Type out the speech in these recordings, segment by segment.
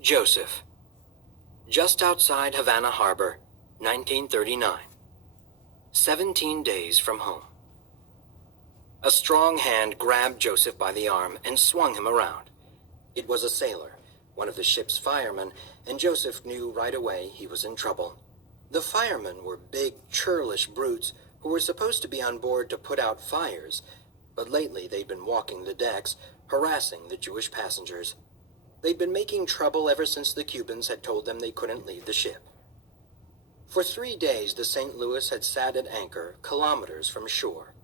Joseph. Just outside Havana Harbor, 1939. 17 days from home. A strong hand grabbed Joseph by the arm and swung him around. It was a sailor, one of the ship's firemen, and Joseph knew right away he was in trouble. The firemen were big, churlish brutes who were supposed to be on board to put out fires, but lately they'd been walking the decks, harassing the Jewish passengers. They'd been making trouble ever since the Cubans had told them they couldn't leave the ship. For 3 days, the St. Louis had sat at anchor, kilometers from shore.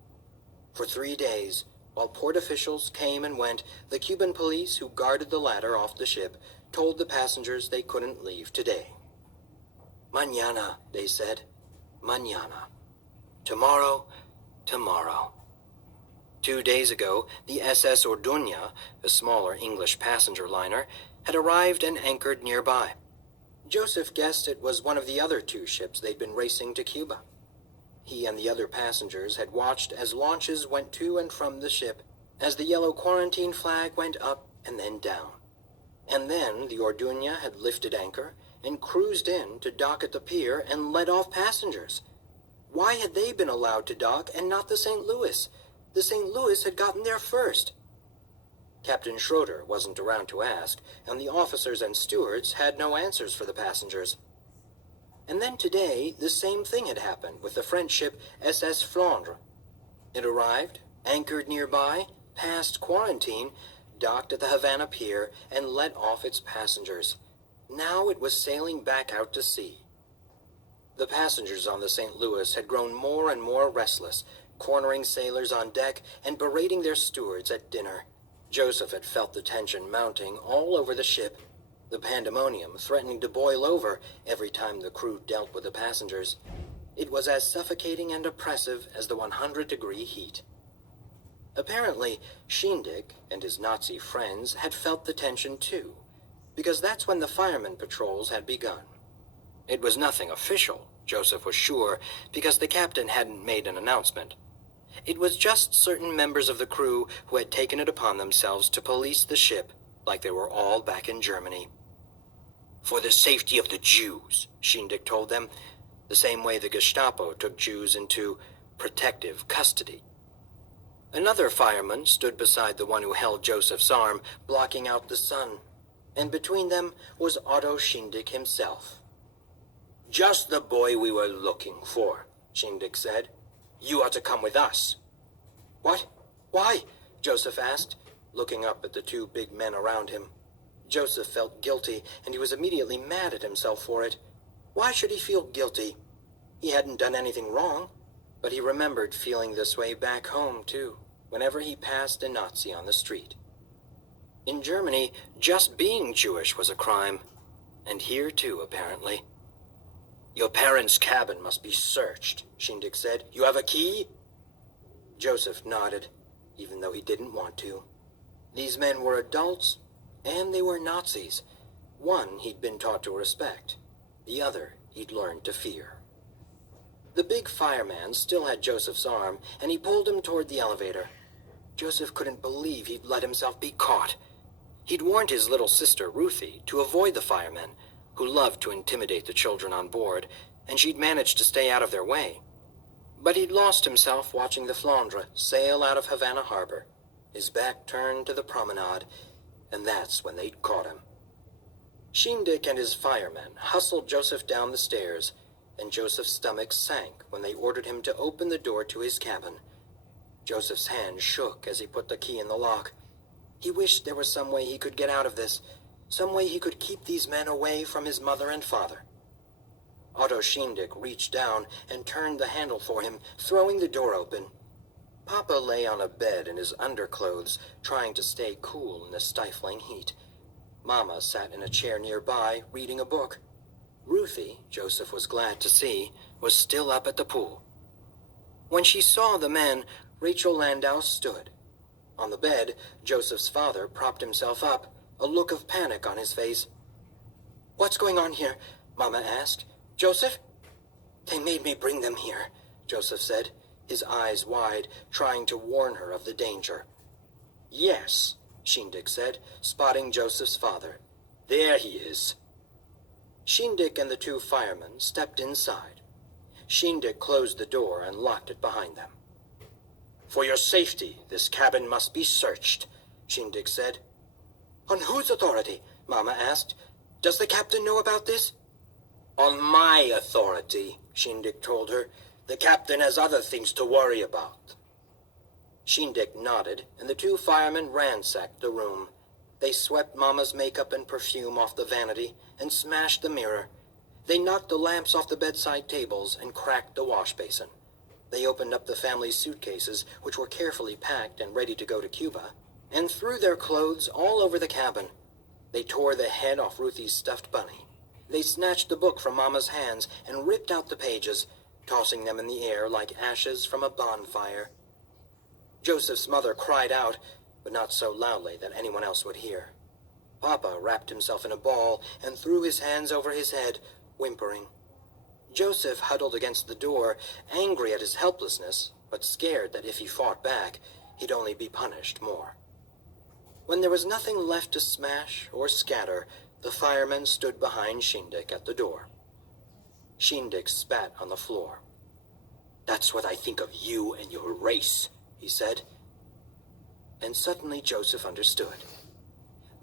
For 3 days, while port officials came and went, the Cuban police who guarded the ladder off the ship told the passengers they couldn't leave today. Mañana, they said. Mañana. Tomorrow, tomorrow. 2 days ago, the SS Orduña, a smaller English passenger liner, had arrived and anchored nearby. Joseph guessed it was one of the other 2 ships they'd been racing to Cuba. He and the other passengers had watched as launches went to and from the ship, as the yellow quarantine flag went up and then down. And then the Orduña had lifted anchor and cruised in to dock at the pier and let off passengers. Why had they been allowed to dock and not the St. Louis? The St. Louis had gotten there first. Captain Schroeder wasn't around to ask, and the officers and stewards had no answers for the passengers. And then today, the same thing had happened with the French ship SS Flandre. It arrived, anchored nearby, passed quarantine, docked at the Havana pier, and let off its passengers. Now it was sailing back out to sea. The passengers on the St. Louis had grown more and more restless, cornering sailors on deck and berating their stewards at dinner. Joseph had felt the tension mounting all over the ship, the pandemonium threatening to boil over every time the crew dealt with the passengers. It was as suffocating and oppressive as the 100-degree heat. Apparently, Shindig and his Nazi friends had felt the tension too, because that's when the firemen patrols had begun. It was nothing official, Joseph was sure, because the captain hadn't made an announcement. It was just certain members of the crew who had taken it upon themselves to police the ship like they were all back in Germany. For the safety of the Jews, Shindig told them, the same way the Gestapo took Jews into protective custody. Another fireman stood beside the one who held Joseph's arm, blocking out the sun, and between them was Otto Shindig himself. "Just the boy we were looking for," Shindig said. "You are to come with us." "What? Why?" Joseph asked, looking up at the 2 big men around him. Joseph felt guilty, and he was immediately mad at himself for it. Why should he feel guilty? He hadn't done anything wrong, but he remembered feeling this way back home, too, whenever he passed a Nazi on the street. In Germany, just being Jewish was a crime, and here too, apparently. "Your parents' cabin must be searched," Shindig said. "You have a key?" Joseph nodded, even though he didn't want to. These men were adults, and they were Nazis. One he'd been taught to respect. The other he'd learned to fear. The big fireman still had Joseph's arm, and he pulled him toward the elevator. Joseph couldn't believe he'd let himself be caught. He'd warned his little sister, Ruthie, to avoid the firemen, who loved to intimidate the children on board, and she'd managed to stay out of their way. But he'd lost himself watching the Flandre sail out of Havana Harbor, his back turned to the promenade, and that's when they'd caught him. Shindig and his firemen hustled Joseph down the stairs, and Joseph's stomach sank when they ordered him to open the door to his cabin. Joseph's hand shook as he put the key in the lock. He wished there was some way he could get out of this, some way he could keep these men away from his mother and father. Otto Shindig reached down and turned the handle for him, throwing the door open. Papa lay on a bed in his underclothes, trying to stay cool in the stifling heat. Mama sat in a chair nearby, reading a book. Ruthie, Joseph was glad to see, was still up at the pool. When she saw the men, Rachel Landau stood. On the bed, Joseph's father propped himself up, a look of panic on his face. "What's going on here?" Mama asked. "Joseph?" "They made me bring them here," Joseph said, his eyes wide, trying to warn her of the danger. "Yes," Shindig said, spotting Joseph's father. There he is. Shindig and the two firemen stepped inside. Shindig closed the door and locked it behind them. For your safety, this cabin must be searched, Shindig said. On whose authority? Mama asked. Does the captain know about this? On my authority, Shindig told her. The captain has other things to worry about. Shindig nodded, and the two firemen ransacked the room. They swept Mama's makeup and perfume off the vanity and smashed the mirror. They knocked the lamps off the bedside tables and cracked the wash basin. They opened up the family's suitcases, which were carefully packed and ready to go to Cuba, and threw their clothes all over the cabin. They tore the head off Ruthie's stuffed bunny. They snatched the book from Mama's hands and ripped out the pages, tossing them in the air like ashes from a bonfire. Joseph's mother cried out, but not so loudly that anyone else would hear. Papa wrapped himself in a ball and threw his hands over his head, whimpering. Joseph huddled against the door, angry at his helplessness, but scared that if he fought back, he'd only be punished more. When there was nothing left to smash or scatter, the firemen stood behind Shindig at the door. Shindig spat on the floor. That's what I think of you and your race, he said. And suddenly Joseph understood.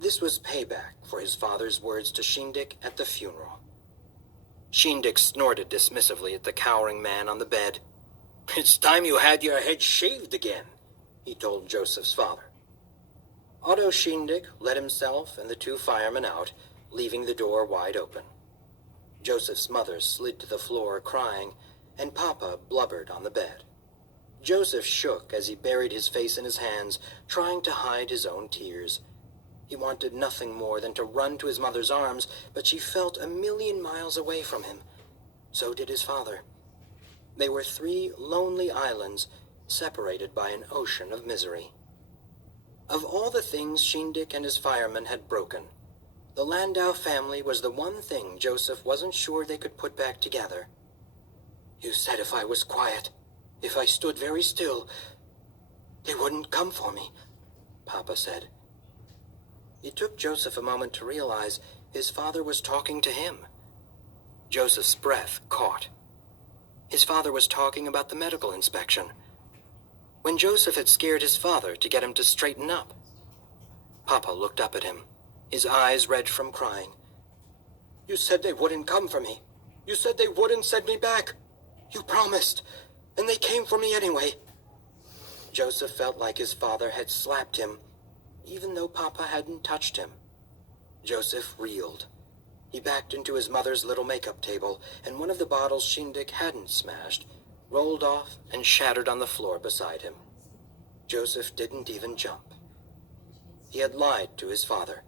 This was payback for his father's words to Shindig at the funeral. Shindig snorted dismissively at the cowering man on the bed. It's time you had your head shaved again, he told Joseph's father. Otto Shindig let himself and the two firemen out, leaving the door wide open. Joseph's mother slid to the floor crying, and Papa blubbered on the bed. Joseph shook as he buried his face in his hands, trying to hide his own tears. He wanted nothing more than to run to his mother's arms, but she felt 1,000,000 miles away from him. So did his father. They were 3 lonely islands, separated by an ocean of misery. Of all the things Shindig and his firemen had broken, the Landau family was the one thing Joseph wasn't sure they could put back together. You said if I was quiet, if I stood very still, they wouldn't come for me, Papa said. It took Joseph a moment to realize his father was talking to him. Joseph's breath caught. His father was talking about the medical inspection. When Joseph had scared his father to get him to straighten up. Papa looked up at him, his eyes red from crying. You said they wouldn't come for me. You said they wouldn't send me back. You promised, and they came for me anyway. Joseph felt like his father had slapped him, even though Papa hadn't touched him. Joseph reeled. He backed into his mother's little makeup table, and one of the bottles Shindig hadn't smashed rolled off and shattered on the floor beside him. Joseph didn't even jump. He had lied to his father,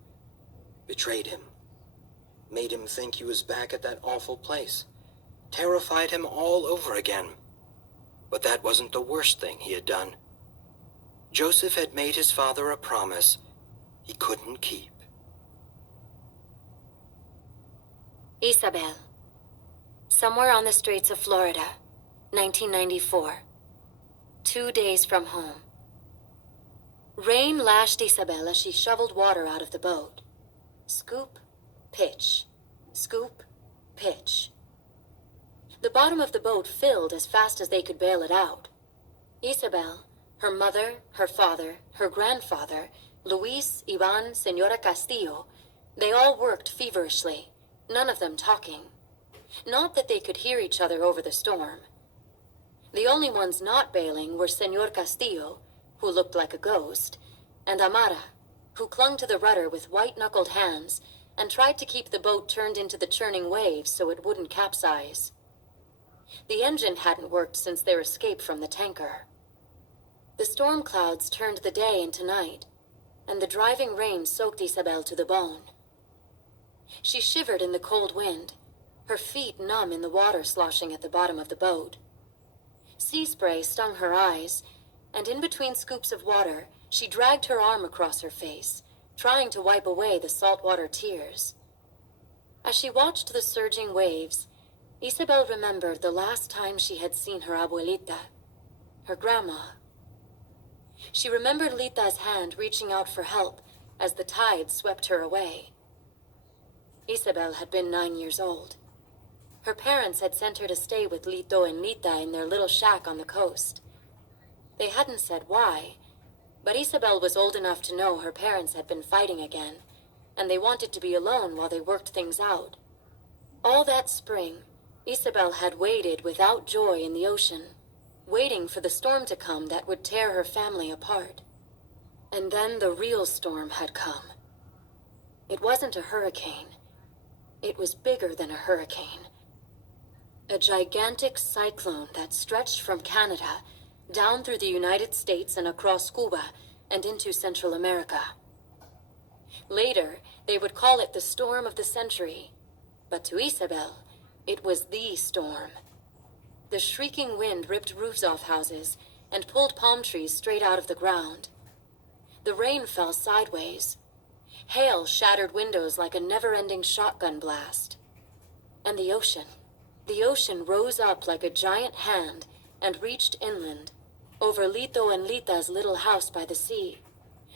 betrayed him, made him think he was back at that awful place, terrified him all over again. But that wasn't the worst thing he had done. Joseph had made his father a promise he couldn't keep. Isabel. Somewhere on the streets of Florida, 1994. 2 days from home. Rain lashed Isabel as she shoveled water out of the boat. Scoop, pitch. Scoop, pitch. The bottom of the boat filled as fast as they could bail it out. Isabel, her mother, her father, her grandfather, Luis, Ivan, Senora Castillo, they all worked feverishly, none of them talking. Not that they could hear each other over the storm. The only ones not bailing were Senor Castillo, who looked like a ghost, and Amara, who clung to the rudder with white-knuckled hands and tried to keep the boat turned into the churning waves so it wouldn't capsize. The engine hadn't worked since their escape from the tanker. The storm clouds turned the day into night, and the driving rain soaked Isabel to the bone. She shivered in the cold wind, her feet numb in the water sloshing at the bottom of the boat. Sea spray stung her eyes, and in between scoops of water, she dragged her arm across her face, trying to wipe away the saltwater tears. As she watched the surging waves, Isabel remembered the last time she had seen her abuelita, her grandma. She remembered Lita's hand reaching out for help as the tide swept her away. Isabel had been 9 years old. Her parents had sent her to stay with Lito and Lita in their little shack on the coast. They hadn't said why, but Isabel was old enough to know her parents had been fighting again, and they wanted to be alone while they worked things out. All that spring, Isabel had waded without joy in the ocean, waiting for the storm to come that would tear her family apart. And then the real storm had come. It wasn't a hurricane. It was bigger than a hurricane. A gigantic cyclone that stretched from Canada down through the United States and across Cuba and into Central America. Later, they would call it the storm of the century, but to Isabel, it was the storm. The shrieking wind ripped roofs off houses and pulled palm trees straight out of the ground. The rain fell sideways. Hail shattered windows like a never-ending shotgun blast. And the ocean rose up like a giant hand and reached inland, over Lito and Lita's little house by the sea,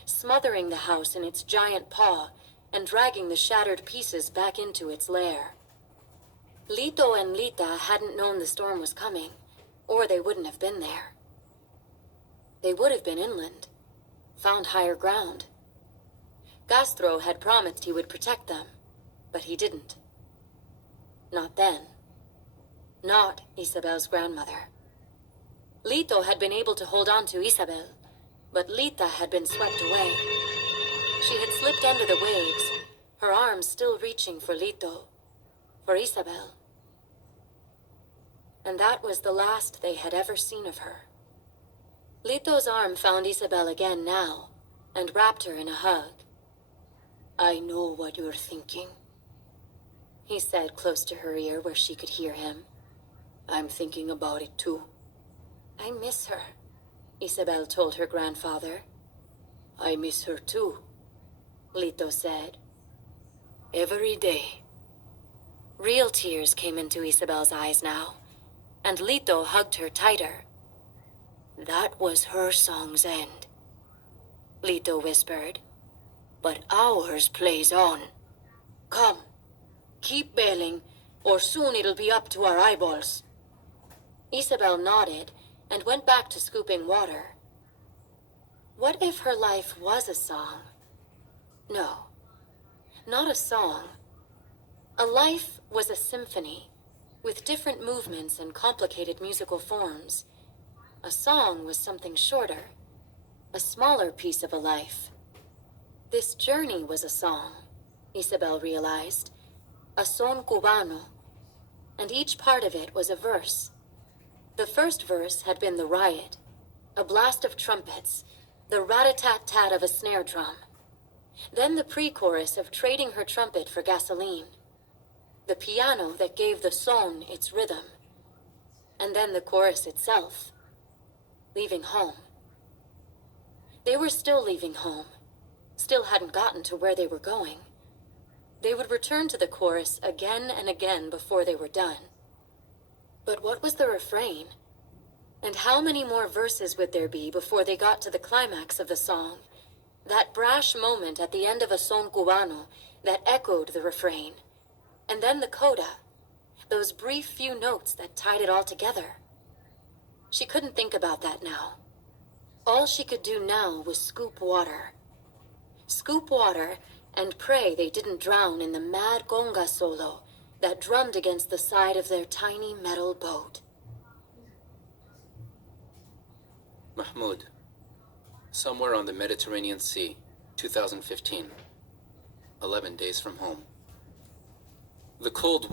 smothering the house in its giant paw and dragging the shattered pieces back into its lair. Lito and Lita hadn't known the storm was coming, or they wouldn't have been there. They would have been inland, found higher ground. Castro had promised he would protect them, but he didn't. Not then. Not Isabel's grandmother. Lito had been able to hold on to Isabel, but Lita had been swept away. She had slipped under the waves, her arms still reaching for Lito, for Isabel. And that was the last they had ever seen of her. Lito's arm found Isabel again now, and wrapped her in a hug. "I know what you're thinking," he said close to her ear where she could hear him. "I'm thinking about it too." "I miss her," Isabel told her grandfather. "I miss her too," Lito said. "Every day." Real tears came into Isabel's eyes now, and Lito hugged her tighter. "That was her song's end," Lito whispered. "But ours plays on. Come, keep bailing, or soon it'll be up to our eyeballs." Isabel nodded and went back to scooping water. What if her life was a song? No, not a song. A life was a symphony, with different movements and complicated musical forms. A song was something shorter, a smaller piece of a life. This journey was a song, Isabel realized, a son cubano, and each part of it was a verse. The first verse had been the riot, a blast of trumpets, the rat-a-tat-tat of a snare drum. Then the pre-chorus of trading her trumpet for gasoline, the piano that gave the son its rhythm, and then the chorus itself, leaving home. They were still leaving home, still hadn't gotten to where they were going. They would return to the chorus again and again before they were done. But what was the refrain? And how many more verses would there be before they got to the climax of the song? That brash moment at the end of a son cubano that echoed the refrain. And then the coda, those brief few notes that tied it all together. She couldn't think about that now. All she could do now was scoop water. Scoop water and pray they didn't drown in the mad conga solo that drummed against the side of their tiny metal boat. Mahmoud. Somewhere on the Mediterranean Sea, 2015. 11 days from home. The cold